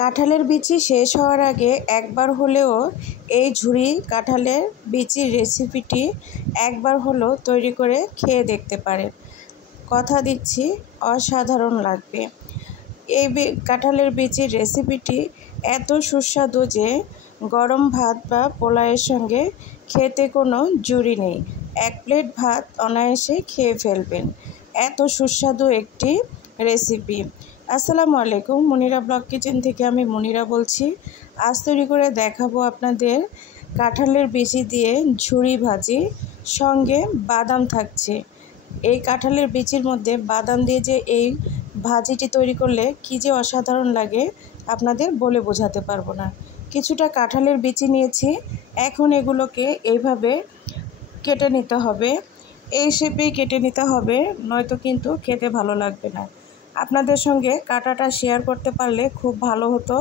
কাঁঠালের বিচি শেষ হওয়ার আগে একবার হলেও এই ঝুরি কাঁঠালের বিচির রেসিপিটি একবার হলেও তৈরি করে খেয়ে দেখতে পারেন। কথা দিচ্ছি অসাধারণ লাগবে। এই কাঁঠালের বিচির রেসিপিটি এত সুস্বাদু যে গরম ভাত বা পোলাওয়ের সঙ্গে খেতে কোনো জুড়ি নেই। 1 প্লেট ভাত অনায়াসে খেয়ে ফেলবেন, এত সুস্বাদু একটি রেসিপি। আসসালামু আলাইকুম, মনিরা ব্লগ কিচেন থেকে আমি মনিরা বলছি। আজ তৈরি করে দেখাবো আপনাদের কাঁঠালের বিচি দিয়ে ঝুরি ভাজি, সঙ্গে বাদাম থাকছে। এই কাঁঠালের বিচির মধ্যে বাদাম দিয়ে যে এই ভাজিটি তৈরি করলে কী যে অসাধারণ লাগে আপনাদের বলে বোঝাতে পারবো না। কিছুটা কাঁঠালের বিচি নিয়েছি, এখন এগুলোকে এইভাবে কেটে নিতে হবে। এই শেপেই কেটে নিতে হবে, নয়তো কিন্তু খেতে ভালো লাগবে না। আপনাদের সঙ্গে কাটাটা শেয়ার করতে পারলে খুব ভালো হতো।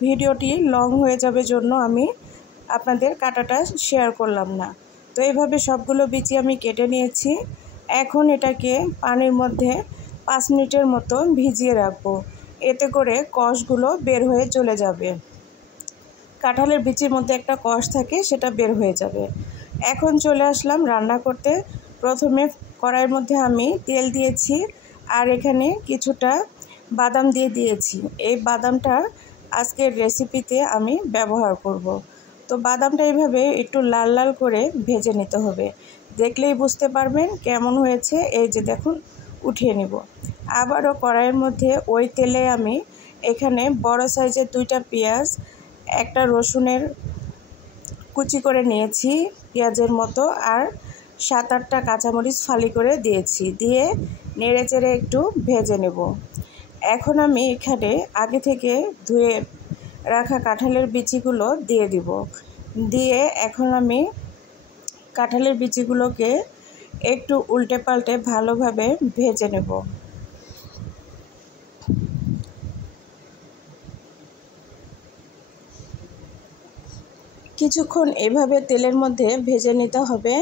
ভিডিওটি লং হয়ে যাবে জন্য আমি আপনাদের কাটাটা শেয়ার করলাম না। তো এইভাবে সবগুলো বিচি আমি কেটে নিয়েছি। এখন এটাকে পানির মধ্যে 5 মিনিটের মতো ভিজিয়ে রাখবো, এতে করে কষগুলো বের হয়ে চলে যাবে। কাঁঠালের বিচির মধ্যে একটা কষ থাকে, সেটা বের হয়ে যাবে। এখন চলে আসলাম রান্না করতে। প্রথমে কড়াইয়ের মধ্যে আমি তেল দিয়েছি, আর এখানে কিছুটা বাদাম দিয়ে দিয়েছি। এই বাদামটা আজকের রেসিপিতে আমি ব্যবহার করব। তো বাদামটা এইভাবে একটু লাল লাল করে ভেজে নিতে হবে। দেখলেই বুঝতে পারবেন কেমন হয়েছে। এই যে দেখুন, উঠিয়ে নিব। আবারও কড়াইয়ের মধ্যে ওই তেলে আমি এখানে বড় সাইজের 2টা পেঁয়াজ, একটা রসুনের কুচি করে নিয়েছি পেঁয়াজের মতো, আর 7-8টা কাঁচামরিচ ফালি করে দিয়েছি। দিয়ে নেড়ে চেড়ে একটু ভেজে নেব। এখন আমি এখানে আগে থেকে ধুয়ে রাখা কাঁঠালের বিচিগুলো দিয়ে দিব। দিয়ে এখন আমি কাঁঠালের বিচিগুলোকে একটু উল্টে পাল্টে ভালোভাবে ভেজে নেব। কিছুক্ষণ এভাবে তেলের মধ্যে ভেজে নিতে হবে।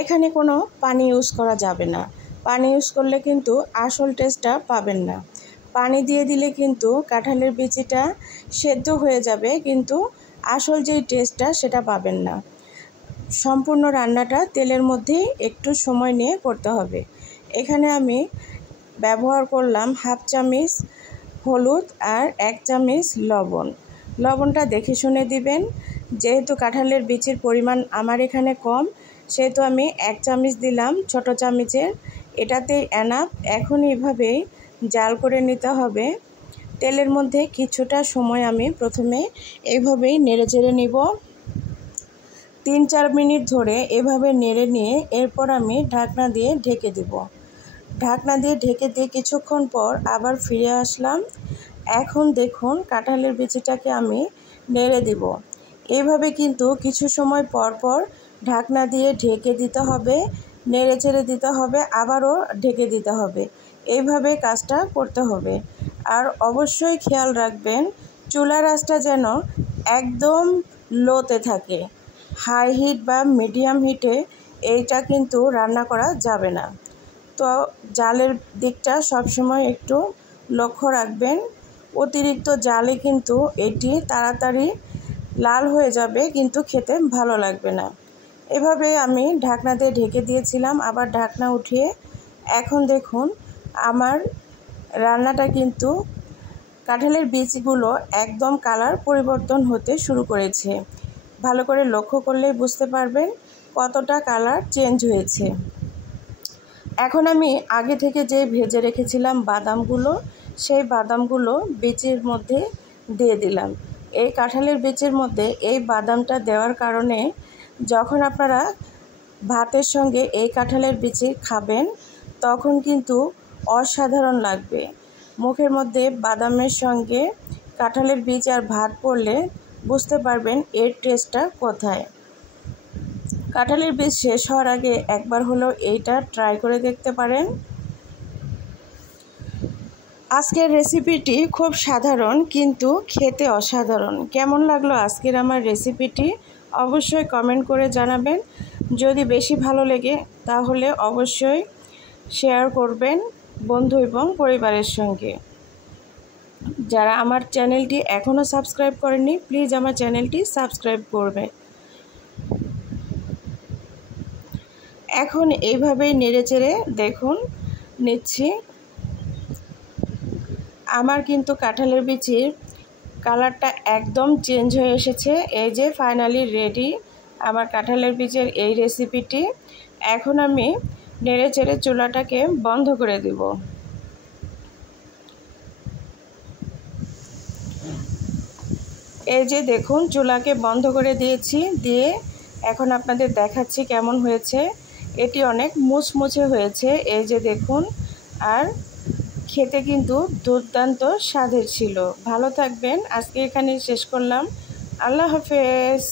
এখানে কোনো পানি ইউজ করা যাবে না। পানি ইউজ করলে কিন্তু আসল টেস্টটা পাবেন না। পানি দিয়ে দিলে কিন্তু কাঁঠালের বিচিটা সেদ্ধ হয়ে যাবে, কিন্তু আসল যেই টেস্টটা সেটা পাবেন না। সম্পূর্ণ রান্নাটা তেলের মধ্যেই একটু সময় নিয়ে করতে হবে। এখানে আমি ব্যবহার করলাম 1/2 চামচ হলুদ আর 1 চামচ লবণ। লবণটা দেখে শুনে দিবেন, যেহেতু কাঁঠালের বিচির পরিমাণ আমার এখানে কম, সেহেতু আমি 1 চামচ দিলাম ছোট চামচের, এটাতেই এনাফ। এখন এইভাবেই জাল করে নিতে হবে। তেলের মধ্যে কিছুটা সময় আমি প্রথমে এইভাবেই নেড়ে চেড়ে নিব। 3-4 মিনিট ধরে এভাবে নেড়ে নিয়ে এরপর আমি ঢাকনা দিয়ে ঢেকে দিব। ঢাকনা দিয়ে ঢেকে দিয়ে কিছুক্ষণ পর আবার ফিরে আসলাম। এখন দেখুন কাঁঠালের বিচিটাকে আমি নেড়ে দিব। এইভাবে কিন্তু কিছু সময় পর পর ঢাকনা দিয়ে ঢেকে দিতে হবে, নেড়ে চেড়ে দিতে হবে, আবারও ঢেকে দিতে হবে। এইভাবে কাজটা করতে হবে। আর অবশ্যই খেয়াল রাখবেন চুলার আঁচটা যেন একদম লোতে থাকে। হাই হিট বা মিডিয়াম হিটে এইটা কিন্তু রান্না করা যাবে না। তো জালের দিকটা সবসময় একটু লক্ষ্য রাখবেন। অতিরিক্ত জালে কিন্তু এটি তাড়াতাড়ি লাল হয়ে যাবে, কিন্তু খেতে ভালো লাগবে না। এভাবে আমি ঢাকনা দিয়ে ঢেকে দিয়েছিলাম, আবার ঢাকনা উঠিয়ে এখন দেখুন আমার রান্নাটা কিন্তু কাঁঠালের বীজগুলো একদম কালার পরিবর্তন হতে শুরু করেছে। ভালো করে লক্ষ্য করলেই বুঝতে পারবেন কতটা কালার চেঞ্জ হয়েছে। এখন আমি আগে থেকে যে ভেজে রেখেছিলাম বাদামগুলো, সেই বাদামগুলো বিচির মধ্যে দিয়ে দিলাম। এই কাঁঠালের বিচির মধ্যে এই বাদামটা দেওয়ার কারণে যখন আপনারা ভাতের সঙ্গে এই কাঁঠালের বিচি খাবেন তখন কিন্তু অসাধারণ লাগবে। মুখের মধ্যে বাদামের সঙ্গে কাঁঠালের বীজ আর ভাত পড়লে বুঝতে পারবেন এর টেস্টটা কোথায়। কাঁঠালের বীজ শেষ হওয়ার আগে একবার হলেও এইটা ট্রাই করে দেখতে পারেন। আজকের রেসিপিটি খুব সাধারণ, কিন্তু খেতে অসাধারণ। কেমন লাগলো আজকের আমার রেসিপিটি অবশ্যই কমেন্ট করে জানাবেন। যদি বেশি ভালো লাগে তাহলে অবশ্যই শেয়ার করবেন বন্ধু এবং পরিবারের সঙ্গে। যারা আমার চ্যানেলটি এখনও সাবস্ক্রাইব করেননি প্লিজ আমার চ্যানেলটি সাবস্ক্রাইব করবে। এখন এইভাবেই নেড়েচেড়ে দেখুন নিচ্ছি। আমার কিন্তু কাঁঠালের বিচির কালারটা একদম চেঞ্জ হয়ে এসেছে। এই যে ফাইনালি রেডি আমার কাঁঠালের বীজের এই রেসিপিটি। এখন আমি নেড়েচেড়ে চুলাটাকে বন্ধ করে দেব। এই যে দেখুন চুলাকে বন্ধ করে দিয়েছি, দিয়ে এখন আপনাদের দেখাচ্ছি কেমন হয়েছে। এটি অনেক মুচমুচে হয়েছে, এই যে দেখুন। আর খেতে কিন্তু দুর্দান্ত স্বাদের ছিল। ভালো থাকবেন, আজকে এখানেই শেষ করলাম। আল্লাহ হাফেজ।